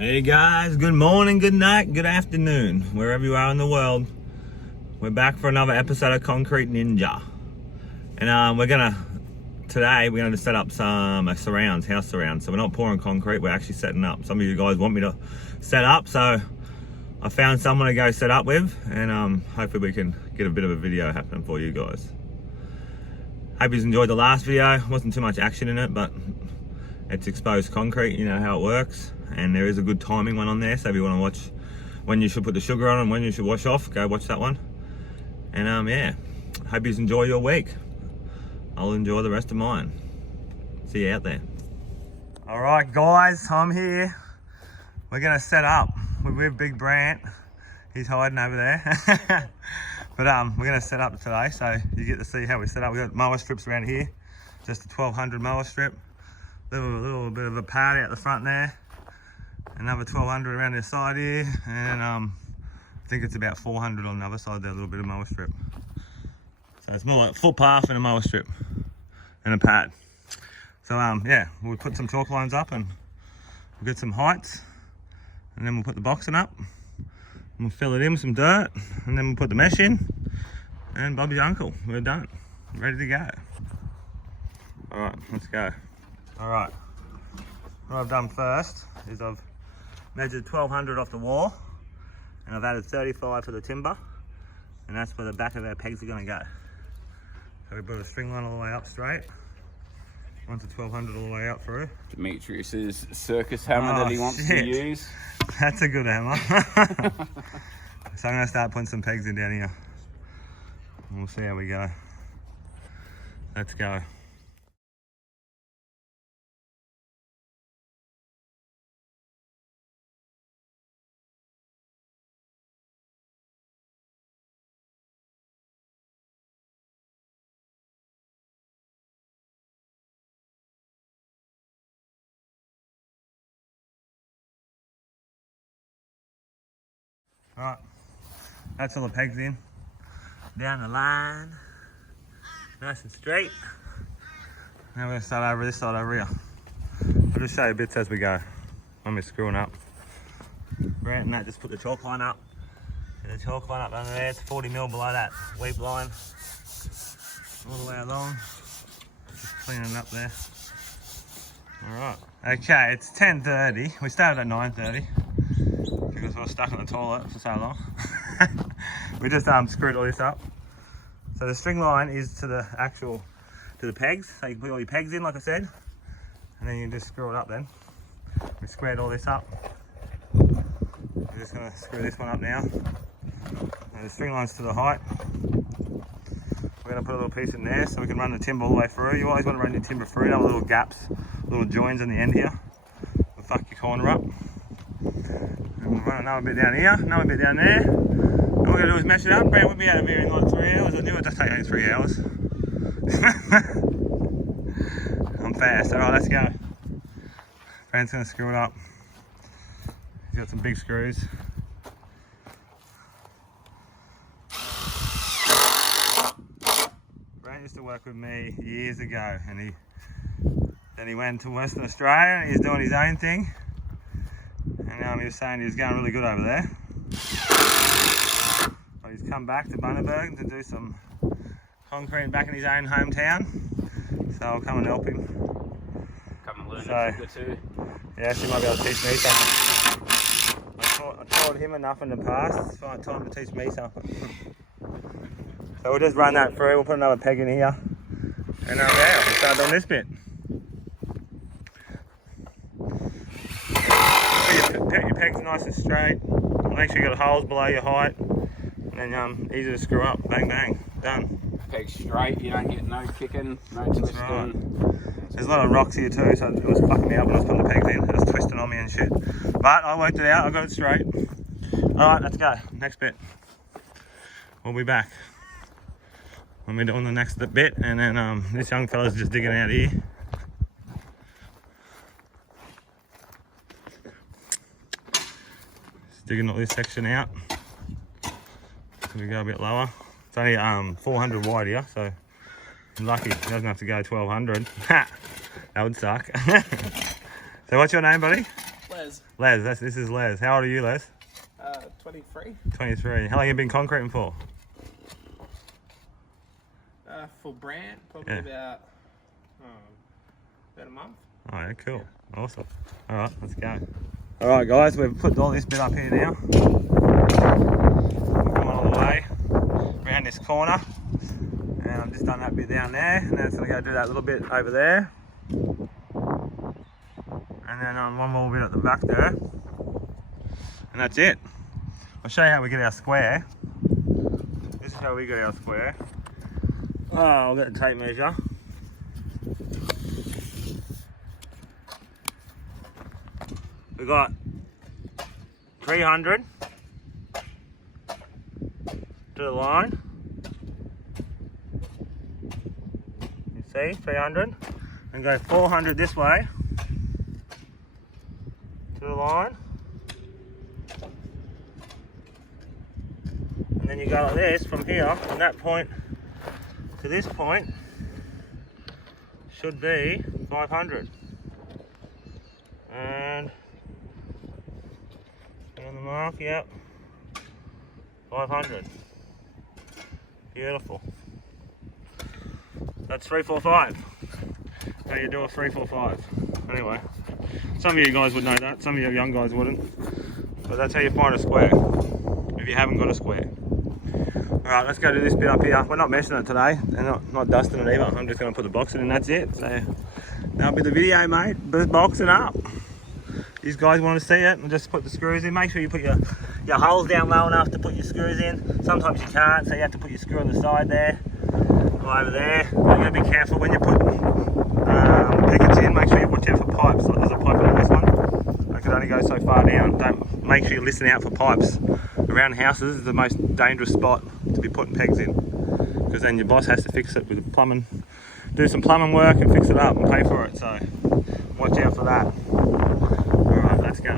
Hey guys, good morning, good night, good afternoon, wherever you are in the world. We're back for another episode of Concrete Ninja. And today we're gonna set up some house surrounds. So we're not pouring concrete, we're actually setting up. Some of you guys want me to set up, so I found someone to go set up with, and hopefully we can get a bit of a video happening for you guys. Hope you enjoyed the last video. Wasn't too much action in it, but it's exposed concrete, you know how it works. And there is a good timing one on there, so if you want to watch when you should put the sugar on and when you should wash off, go watch that one. And yeah, hope you enjoy your week. I'll enjoy the rest of mine. See you out there. All right guys, I'm here. We're gonna set up. We're with Big Brant. He's hiding over there. But we're gonna set up today, so you get to see how we set up. We got mower strips around here, just a 1200 mower strip. Little bit of a pad out the front there. Another 1200 around the side here, and I think it's about 400 on the other side there, a little bit of mower strip. So it's more like footpath and a mower strip and a pad. So yeah, we'll put some chalk lines up and we'll get some heights, and then we'll put the boxing up and we'll fill it in with some dirt, and then we'll put the mesh in, and Bobby's uncle, we're done, ready to go. All right, let's go. All right, what I've done first is I've measured 1200 off the wall, and I've added 35 for the timber, and that's where the back of our pegs are going to go. So we put a string line all the way up straight, once the 1200 all the way out through. Demetrius's circus hammer that he wants to use. That's a good hammer. So I'm going to start putting some pegs in down here, and we'll see how we go. Let's go. Alright, that's all the pegs in. Down the line, nice and straight. Now we're going to start over this side over here. I'll just show you bits as we go. I'm just screwing up. Brant and that just put the chalk line up. Get the chalk line up under there, it's 40 mil below that weep line. All the way along. Just cleaning it up there. Alright. Okay, it's 10:30. We started at 9:30. Because we were stuck in the toilet for so long. We just screwed all this up. So the string line is to the pegs. So you can put all your pegs in, like I said, and then you can just screw it up then. We squared all this up. We're just gonna screw this one up now. And the string line's to the height. We're gonna put a little piece in there so we can run the timber all the way through. You always want to run your timber through, no little gaps, little joins in the end here. We'll fuck your corner up. And we'll run another bit down here, another bit down there. And what we're going to do is mesh it up. Brant would be out of here in like 3 hours. I knew it would just take only 3 hours. I'm fast. Alright, let's go. Brant's going to screw it up. He's got some big screws. Brant used to work with me years ago, and then he went to Western Australia and he's doing his own thing. And he was saying he was going really good over there. But he's come back to Bundaberg to do some concrete back in his own hometown. So I'll come and help him. Come and learn a trick or two. Yeah, she might be able to teach me something. I taught him enough in the past. It's time to teach me something. So we'll just run that through. We'll put another peg in here. And yeah, we'll start doing this bit. Put your pegs nice and straight. Make sure you got holes below your height, and then easy to screw up. Bang bang, done. Pegs straight. You don't get no kicking, no twisting. Right. There's a lot of rocks here too, so it was fucking me up when I was putting the pegs in. It was twisting on me and shit. But I worked it out. I got it straight. All right, let's go. Next bit. We'll be back when we're doing the next bit, and then this young fella's just digging out here. Digging all this section out so we go a bit lower. It's only 400 wide here, so I'm lucky. He doesn't have to go 1200. That would suck. So what's your name, buddy? Les. Les, this is Les. How old are you, Les? 23. 23. How long have you been concreting for? For Brant, probably about a month. Oh, yeah, cool. Awesome. All right, let's go. All right, guys, we've put all this bit up here now. We're coming all the way around this corner. And I've just done that bit down there. And then it's going to go do that little bit over there. And then one more bit at the back there. And that's it. I'll show you how we get our square. This is how we get our square. Oh, I'll get the tape measure. We got 300 to the line. You see, 300. And go 400 this way to the line. And then you go like this from here, from that point to this point should be 500. And on the mark, yep, 500. Beautiful. That's 345. How you do a 345. Anyway, some of you guys would know that, some of you young guys wouldn't. But that's how you find a square, if you haven't got a square. Alright, let's go do this bit up here. We're not meshing it today, and not dusting it either. I'm just going to put the box in and that's it. So that'll be the video, mate. Just box it up. These guys want to see it, and just put the screws in. Make sure you put your holes down low enough to put your screws in. Sometimes you can't, so you have to put your screw on the side there, or over there. You've got to be careful when you put pickets in. Make sure you watch out for pipes. Like there's a pipe in this one. I could only go so far down. Don't make sure you listen out for pipes. Around houses is the most dangerous spot to be putting pegs in, because then your boss has to fix it with plumbing, do some plumbing work and fix it up and pay for it. So watch out for that. Alright, let's go.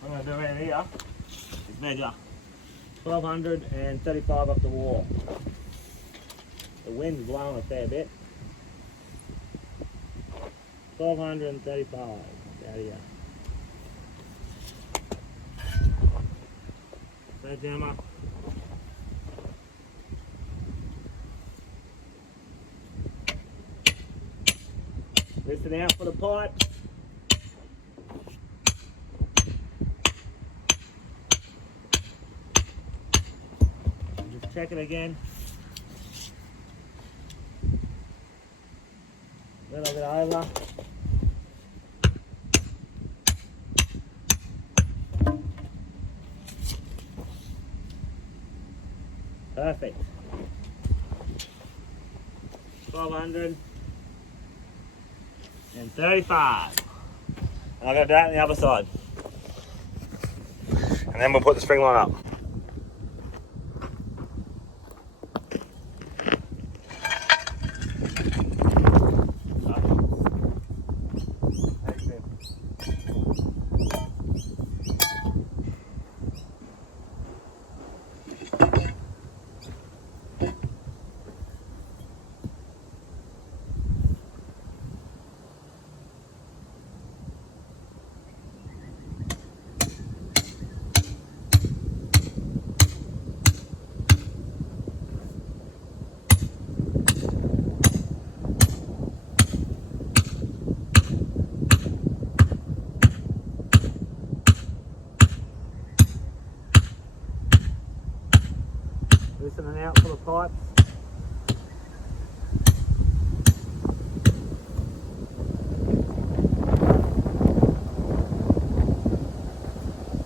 What I'm going to do around here is measure 1235 up the wall. The wind's blowing a fair bit. 1235 out here. Sledgehammer. Listen out for the pipe. Just check it again. Little bit over. Perfect. 1235. And I'm going to do that on the other side. And then we'll put the spring line up. Listening out for the pipes.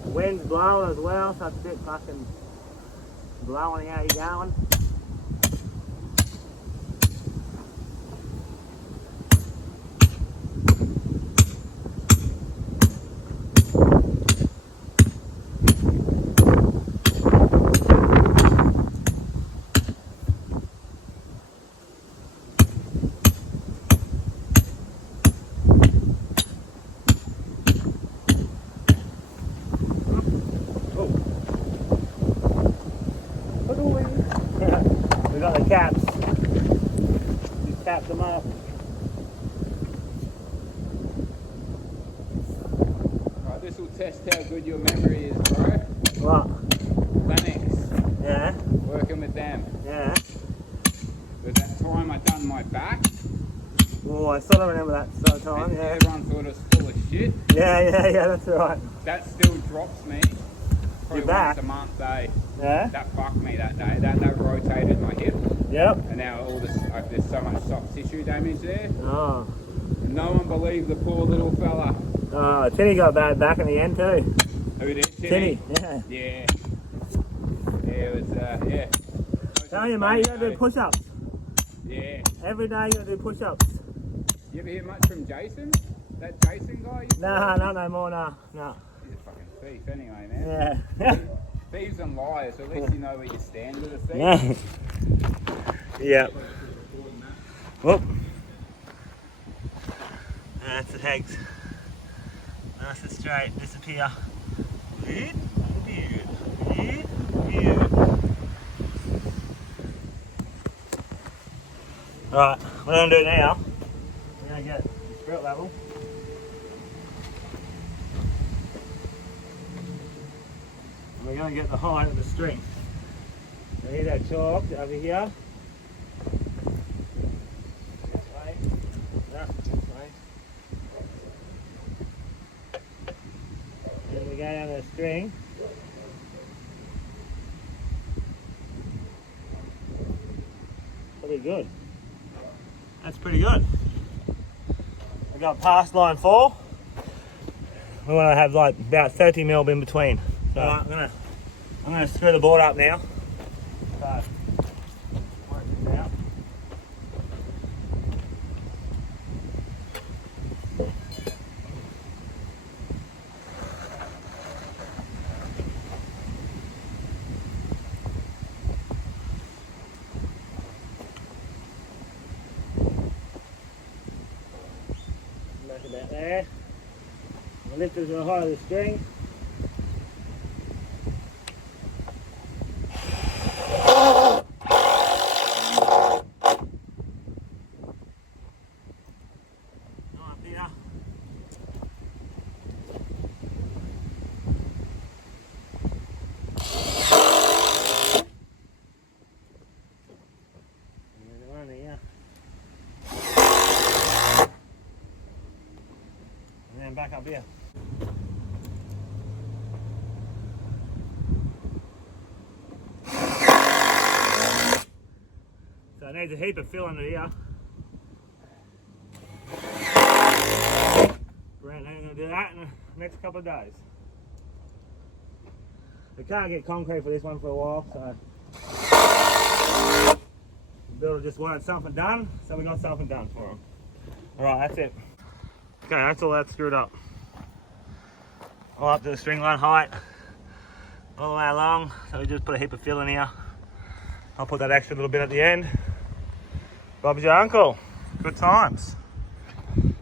The wind's blowing as well, so it's a bit fucking blowing how you're going. up. Right, this will test how good your memory is, bro. What? Lennox, Yeah, working with them. yeah. But that time I done my back, Oh, I sort of remember that sort of time, and yeah. everyone thought it was full of shit. Yeah, that's right. That still drops me. Probably Your back? once a month, they Yeah? that fucked me that day. That rotated my hip, Yep. and now all this there's so much soft tissue damage there. Oh. No one believed the poor little fella. Oh, Tinny got bad back in the end too. Who did? Tinny, yeah. Yeah. Yeah, it was, yeah. Tell you, mate, you gotta do push-ups. Yeah. Every day you gotta do push-ups. You ever hear much from Jason? That Jason guy? Nah, not no more, nah. He's a fucking thief anyway, man. Yeah. Thieves and liars, at least you know where you stand with a thief. Yeah. Yep. Whoop. That's the heads. Nice and straight, disappear. Weird. Alright, what I'm going to do now, we're going to get the spirit level. And we're going to get the height of the string. So here's our chalk over here. This way. No, this way. Then we go down the string. Pretty good. That's pretty good. We got past line 4. We want to have like about 30 mil in between. So I'm gonna screw the board up now. So work this out. About there. We'll lift it to the height of the string. Up here. And the one here. And then back up here. So it needs a heap of fill under here. Brent ain't gonna do that in the next couple of days. We can't get concrete for this one for a while, so the builder just wanted something done, so we got something done for him. Alright, that's it. Okay, that's all that screwed up. All up to the string line height, all the way along. So we just put a heap of fill in here. I'll put that extra little bit at the end. Bob's your uncle. Good times. I'm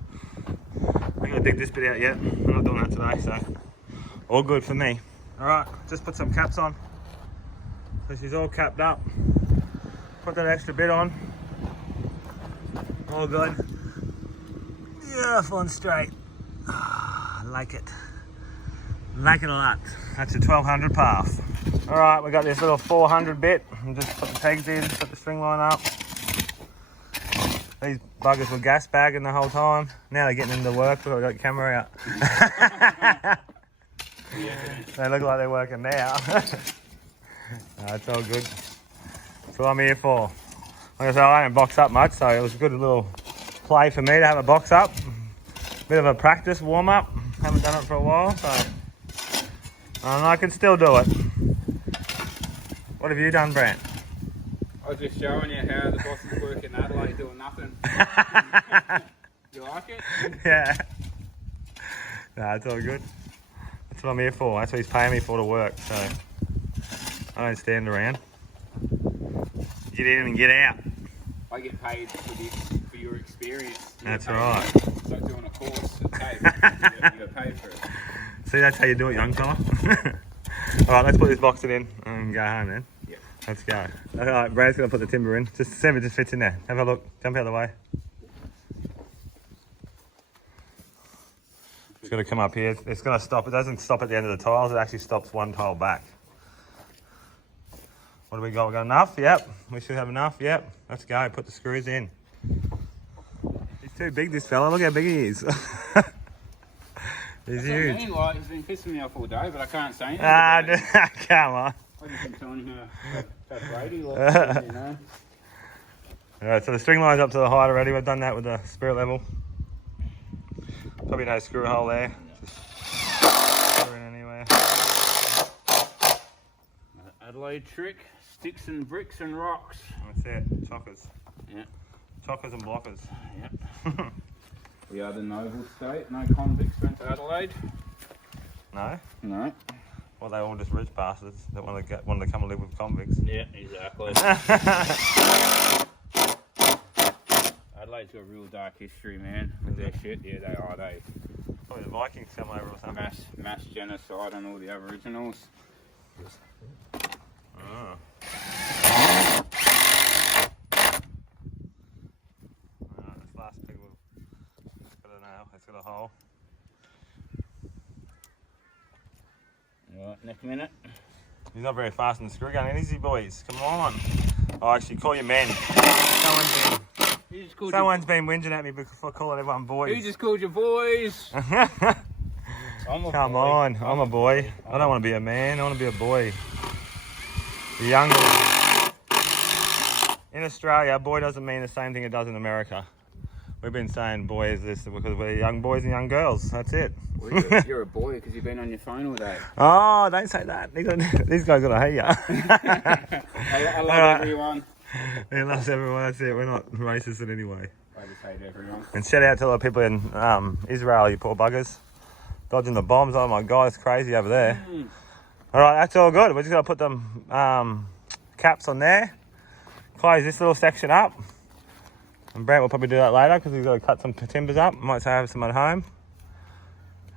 gonna dig this bit out yet. I'm not doing that today, so all good for me. Alright, just put some caps on. So she's all capped up. Put that extra bit on. All good. Beautiful and straight. I like it. Like it a lot. That's a 1200 path. Alright, we got this little 400 bit. And just put the pegs in, put the string line up. These buggers were gas bagging the whole time. Now they're getting into work, we've got the camera out. They look like they're working now. No, it's all good. That's what I'm here for. Like I said, I don't box up much, so it was a good little play for me to have a box up. Bit of a practice warm up. Haven't done it for a while, so and I can still do it. What have you done, Brent? I was just showing you how the bosses work in Adelaide doing nothing. You like it? Yeah. No, it's all good. That's what I'm here for. That's what he's paying me for, to work. So I don't stand around. Get in and get out. I get paid for your experience. That's right. It's like doing a course at TAFE. You get paid for it. See, that's how you do it, young fella. Alright, let's put this box in and go home then. Yeah. Let's go. Alright, Brad's going to put the timber in. Just see if it just fits in there. Have a look. Jump out of the way. It's going to come up here. It's going to stop. It doesn't stop at the end of the tiles. It actually stops one tile back. What do we got? We got enough? Yep. We should have enough. Yep. Let's go. Put the screws in. He's too big, this fella. Look how big he is. He's huge. He's been pissing me off all day, but I can't say anything. Come on. I just been telling him how Brady looks, you know. Alright, so the string line's up to the height already. We've done that with the spirit level. Probably no screw hole there. Just screw in anywhere. Adelaide trick, sticks and bricks and rocks. That's it, chockers. Yeah. Chockers and blockers. Yeah. We are the noble state. No convicts went to Adelaide. No? No. Well, they all just rich bastards that want to come and live with convicts. Yeah, exactly. Adelaide's got a real dark history, man, with their shit. Yeah, they are. Probably the Vikings come over or something. Mass genocide on all the Aboriginals. Oh. This last pig it's got a nail, it's got a hole. Right, next minute. He's not very fast in the screw gun, is he, boys? Come on. Oh, actually, call your men. Someone's been whinging at me for calling everyone boys. Who just called you boys? Come on, I'm a boy. I don't want to be a man, I want to be a boy. The younger. In Australia, boy doesn't mean the same thing it does in America. We've been saying boy is this because we're young boys and young girls. That's it. Well, you're a boy because you've been on your phone all day. Oh, don't say that. These guys gonna hate you. I love everyone. He loves everyone. That's it. We're not racist in any way. I just hate everyone. And shout out to all the people in Israel, you poor buggers, dodging the bombs. Oh my God, it's crazy over there. All right, that's all good. We're just gonna put them caps on there. Close this little section up. And Brent will probably do that later because he's got to cut some timbers up. Might say have some at home.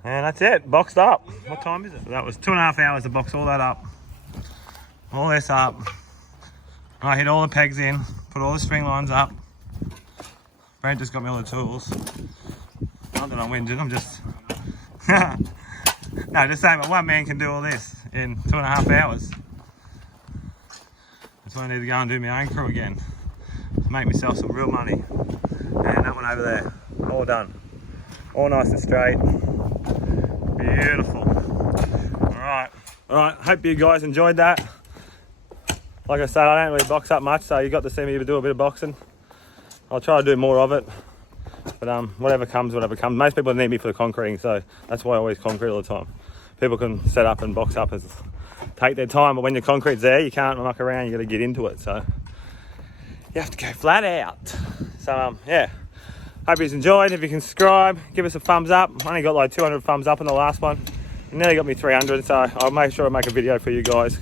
And that's it, boxed up. What time is it? So that was 2.5 hours to box all that up. All this up. I hit all the pegs in, put all the string lines up. Brent just got me all the tools. Not that I'm whinging, I'm just... no, just saying, but one man can do all this in 2.5 hours. That's why I need to go and do my own crew again. To make myself some real money. And that one over there, all done. All nice and straight. Beautiful. Alright, hope you guys enjoyed that. Like I said, I don't really box up much, so you got to see me do a bit of boxing. I'll try to do more of it. But whatever comes. Most people need me for the concreting, so that's why I always concrete all the time. People can set up and box up and take their time, but when your concrete's there, you can't muck around, you got to get into it. So you have to go flat out. So yeah, hope you enjoyed. If you can subscribe, give us a thumbs up. I only got like 200 thumbs up in the last one. It nearly got me 300, so I'll make sure I make a video for you guys.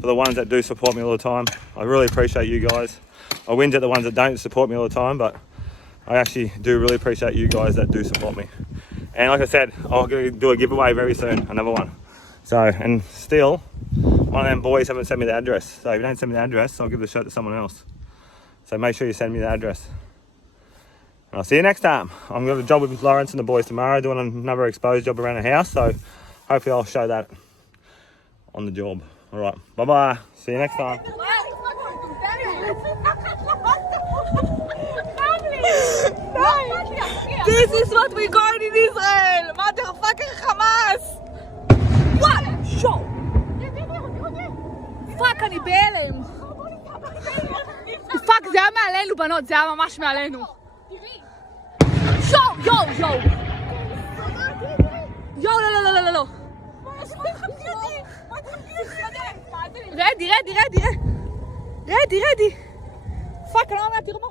For the ones that do support me all the time, I really appreciate you guys. I whinge at the ones that don't support me all the time, but I actually do really appreciate you guys that do support me. And like I said, I'll do a giveaway very soon, another one. So, and still, one of them boys haven't sent me the address. So if you don't send me the address, I'll give the shirt to someone else. So make sure you send me the address. And I'll see you next time. I'm going to job with Lawrence and the boys tomorrow, doing another exposed job around the house. So hopefully I'll show that on the job. All right, bye-bye. See you next time. This is what we got in Israel! Motherfucker Hamas! What? Show! פאק, אני בהלם. פאק, זה היה מעלינו, בנות, זה היה ממש מעלינו. שואו, יואו, יואו. יואו, לא, לא, לא, לא, לא. רדי, רדי, רדי. רדי, רדי. פאק, אני לא אומרת, תראו מה